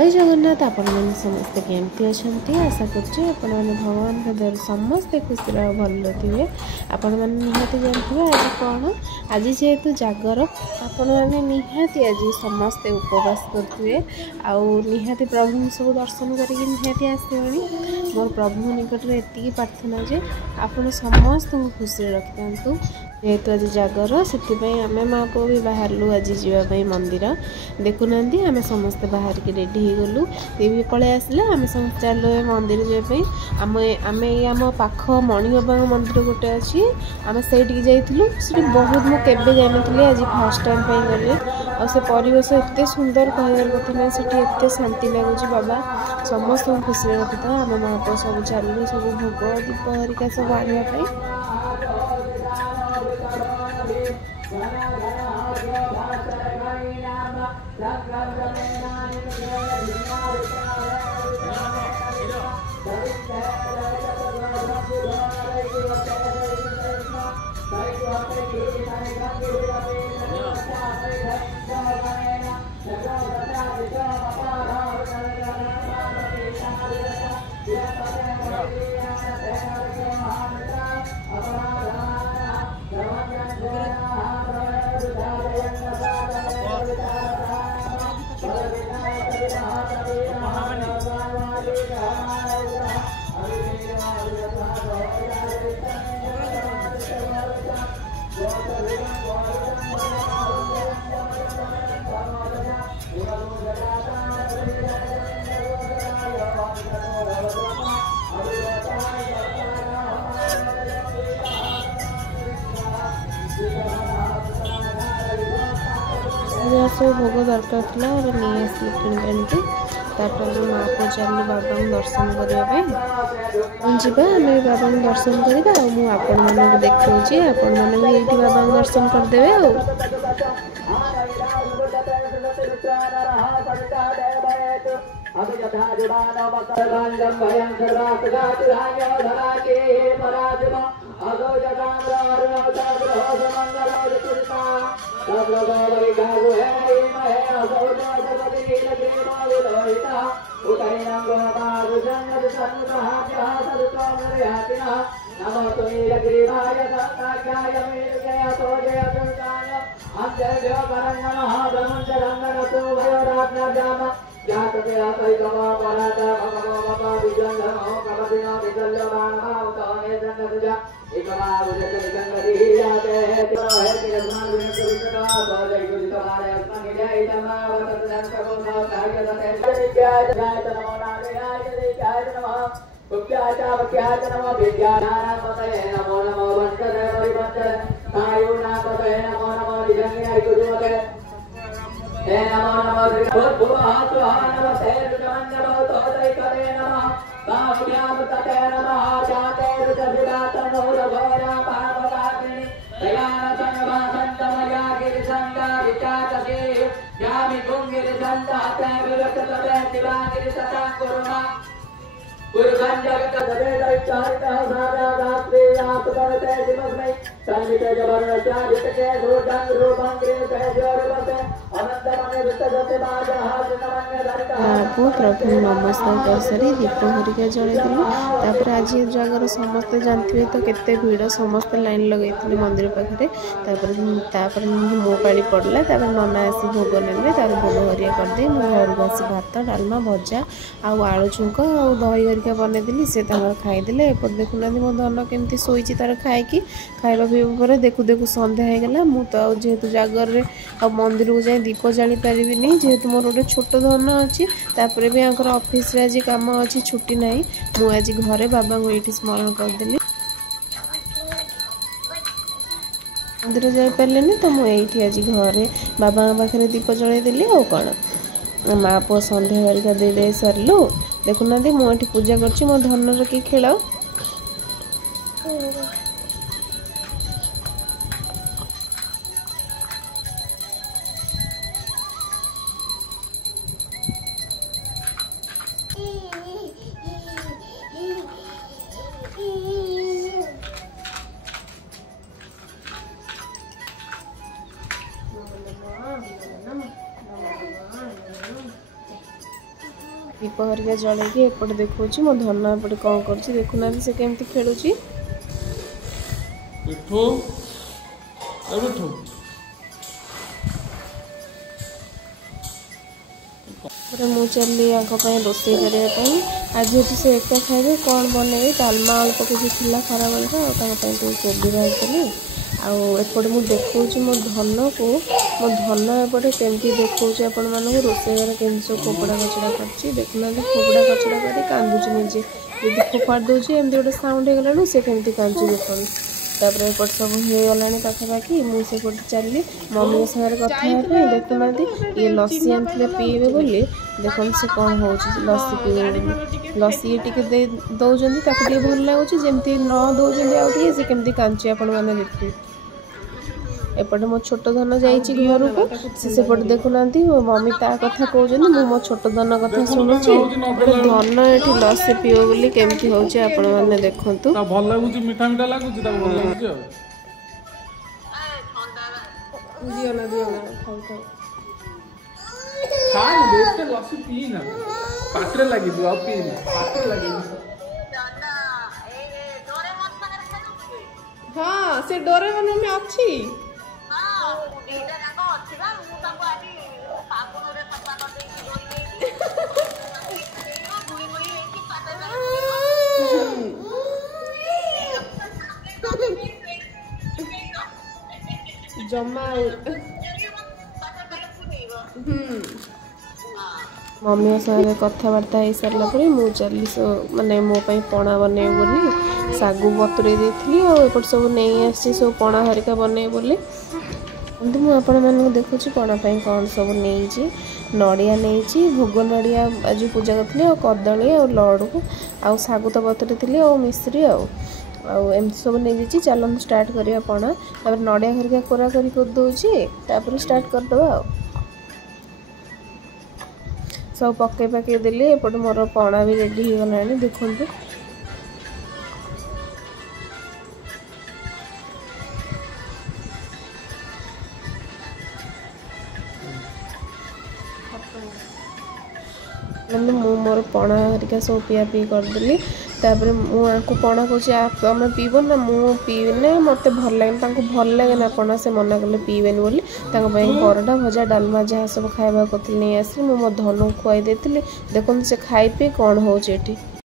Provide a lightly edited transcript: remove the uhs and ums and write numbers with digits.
जय जगन्नाथ। आपण मैंने समस्ते केमती अच्छा आशा करुँचे आपण मैंने भगवान के दर समस्ते खुशी भल थे। आपण मैंने निहाती जानते आज कौन आज जेहेतु जागर आपण मैंने निहाती आज समस्ते उपवास करेंगे आहाती प्रभु सब दर्शन करके निहाती आसबी। मोर प्रभु निकट में एति प्रार्थना जे आपण समस्त खुशी रखि था। जेहेतु आज जागर से आम माँ को भी बाहरलु आज जावाई मंदिर देखुना आम समस्ते बाहर के रेडी हो गलु भी पलि आसला आम समस्त चल मंदिर जावाई आम आम पाख मणिबाबा मंदिर गोटे अच्छी आम से बहुत मुझे जानी आज फास्ट टाइम गली और से परिवेश एत सुंदर कहर कथा ना से शांति लगुच बाबा समस्त खुशी रखी था। आम माँ को सब चलू सब भोग दीप हरिका सब आने सब भोग दरकार था और नहीं आसली कि माँ को चलू बाबा दर्शन करने जावा आम बाबा दर्शन करवा आपण मानक देखा आपण मैंने ये बाबा दर्शन करदे प्रभु नमस्कार कर सारी दीप हरिका जलैलु। आज जगह समस्ते जानते तो केते भीड़ समस्ते लाइन लगे मंदिर पाखे मो पाड़ी पड़ला नना आसी भोग ने भोग हरिया करदे घर को आसी भात डालमा भजा आलू छुंक आ दही हरिका बनईली से खाईदे। एपट देखुना मो धन केमती शोची तार खाई खावा पीवा देखु देखु संध्या होगला तो जेहेतु जागर मंदिर को जाए दीप जाली पारि नहीं जेहेतु मोर गोटे छोट धन अच्छी तापर भी आंकर ऑफिस रे आज काम अच्छी छुट्टी नहीं मु आज घरे बाबा को ये स्मरण करदेली मंदिर जाई पारे तो मुझे आज घरे बाबा पाखे दीप जलैदेली आ कौन माँ पुआ संध्या बारिका दे दे सारू देखुना मुझे पूजा कर मो धन कि खेल दीप हरिका जलैकी एपटे देखुची मो धन एपटे कौन कर देखुना से केमती खेलुची मु चली रोषे करने आज जेहतु से एका खाए कौन बनइबे डालमा अल्प किसी थी खरा बेलका कोबी भाजली आउपटे मुझे देखा मो धन को मो धन एपटे केमती देखा आपण मानक रोषे घर केमती सब फोपड़ा कचड़ा कर देखुना फोपड़ा कचड़ा कर कांदुची निजे यदि फोपाड़ दूसरी एमती गोटे साउंड हो गला से केमती कांदुची देखो तापर एपट सब होगला पाखापाखि मुझे चली मम्मी सागर कथा देखुना ये लस्सी आनी पीबे बोली देख से कौन हो लस्सी पीबे लस्सी टे दौरान भल लगुच जमी न दौरान आउे से केमती कांची आपण मैंने देखिए एपटे मो छोट धन जाइए घर को सेपटे देखुना मम्मी ता कथा कहते मो छोट धन कथा शुणुची धन ये लस्सी पीओ बोली केमती होची आपण माने देखंतु भल लागुच मीठा मीठा लागुच भल लागुच दियो ना खाई खाई खाए देखते लस्सी पी ना पाटरे लगी आ पी ना पाटरे लगी हाँ से डोरेमोन में अच्छी जमा मम्मी सारे कथबार्ता हो सारा पर मुझे चली माने मो पणा बने बोली सागु बतुरे देती और सब नहीं आसी सब पणा हरिका बने बोली मुझे देखुची पणा कौन सब नहीं नड़िया नहीं भोग नड़िया आज पूजा करी और कदली और लड्डू आउ सागु तो बतुरे थी और मिश्री एमती सब नहीं चलन स्टार्ट करिया पणा तापर नड़िया हरिका कोरा कर दौची तापर स्टार्ट करदे सब पके पके देली एपटे मोर पणा भी रेडी हो गलानी देखंतु मैंने मोर पणा हरिका सब पिया पी करदेली तापर मुझे पणा कहे आम पीब ना मु पीने मत भल लगे भल लगे ना पणा से मना कले पीबेनि बोली परटा भजा डालमा जहाँ सब खावा नहीं आसी मो धन खुआई देखते देखो से खाई पी कौन हो।